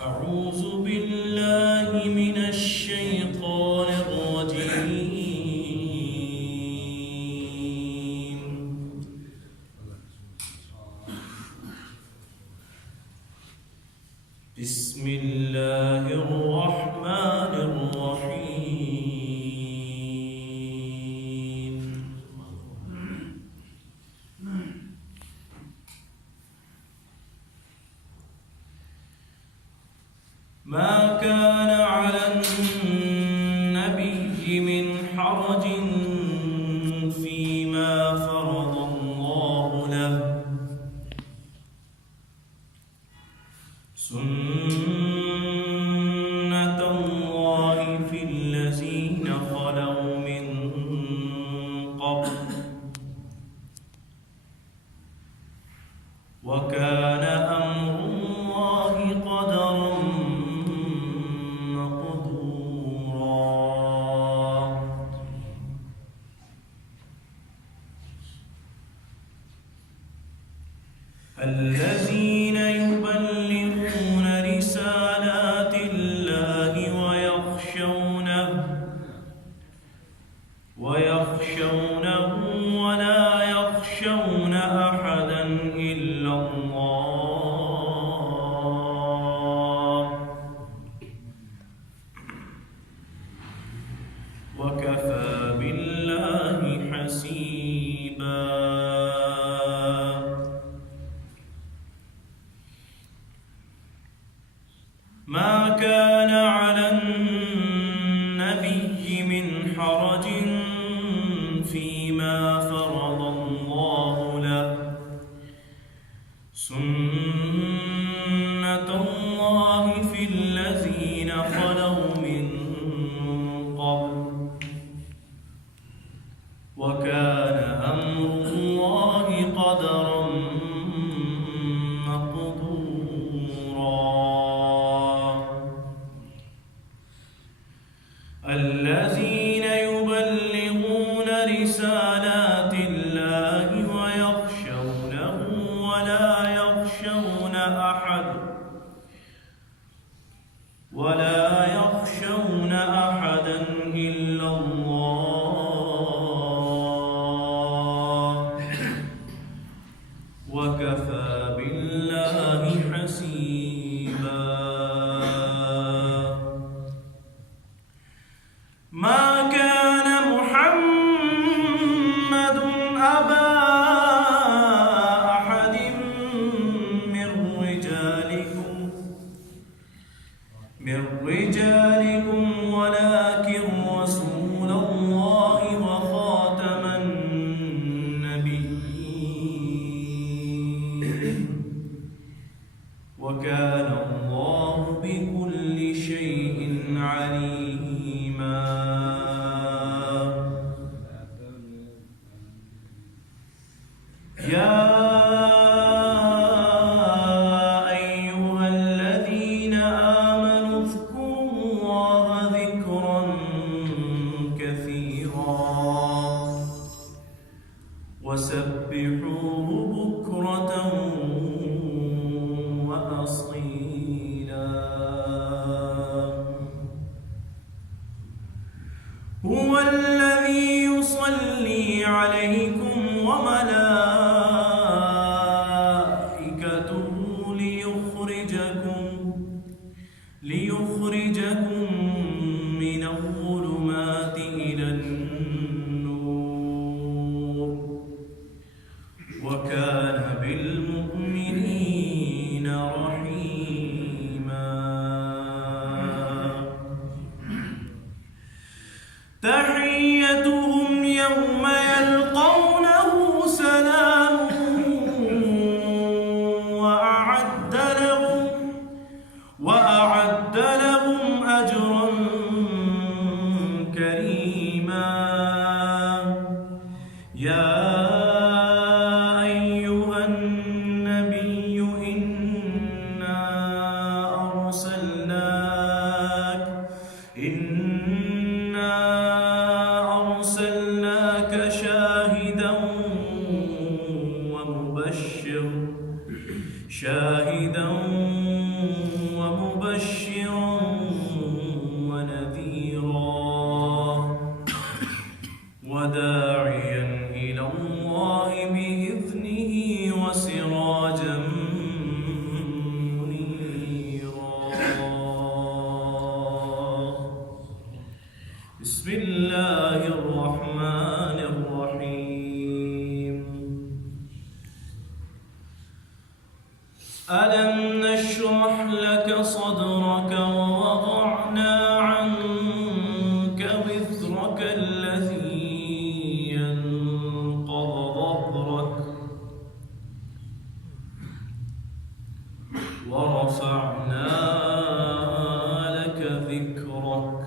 أعوذ بالله من الشيطان الرجيم. بسم الله الرحمن الرحيم. ما كان على النبي من حرج فيما فرض الله له، سنة الله في الذين خلوا من قبل، وكان أمر الله قدرا الذين يبلغون رسالات الله ويخشونه ولا يخشون أحدا إلا الله، وكفى بالله حسيبا. ما كان على النبي من حرج فيما فرض الله له، سنة الله في الذين خلوا من قبل، وكان أمر الله قدرا الذين يبلغون رسالات الله ويخشونه ولا يخشون أحدا إلا الله، وكفى بالله حسيبا. ما كان محمد أبا أحد من رجالكم ولكن رسول الله وخاتم النبيين، وكان الله بكل شيء عليما. يا أيها الذين آمنوا اذكروا الله ذكرا كثيرا وسبحوه بكرة وأصيلا. هو الذي يصلي عليكم وملائكته ليخرجكم من الظلمات إلى النور، وكان بالمؤمنين رحيما. تحيتهم يوم يلقونه سلام، وأعد لهم أجرا كريما. يا أيها النبي إنا أرسلناك شاهدا ومبشرا ألم نشرح لك صدرك ووضعنا عنك وزرك الذي ينقض ظهرك ورفعنا لك ذكرك.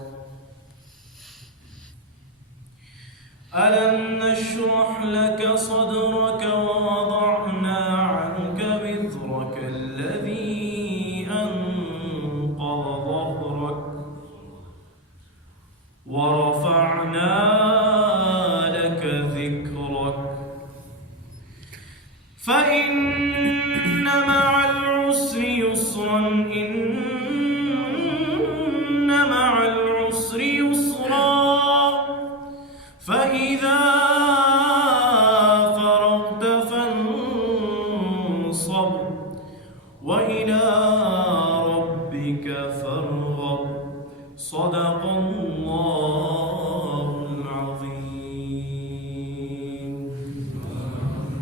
ألم نشرح لك صدرك ووضعنا عنك وزرك الذي أنقض ظهرك ورفعنا لك ذكرك. فإن مع العسر يسرا إن مع العسر يسرا فإذا فرغت فانصب وإلى ربك فارغب. صدق الله.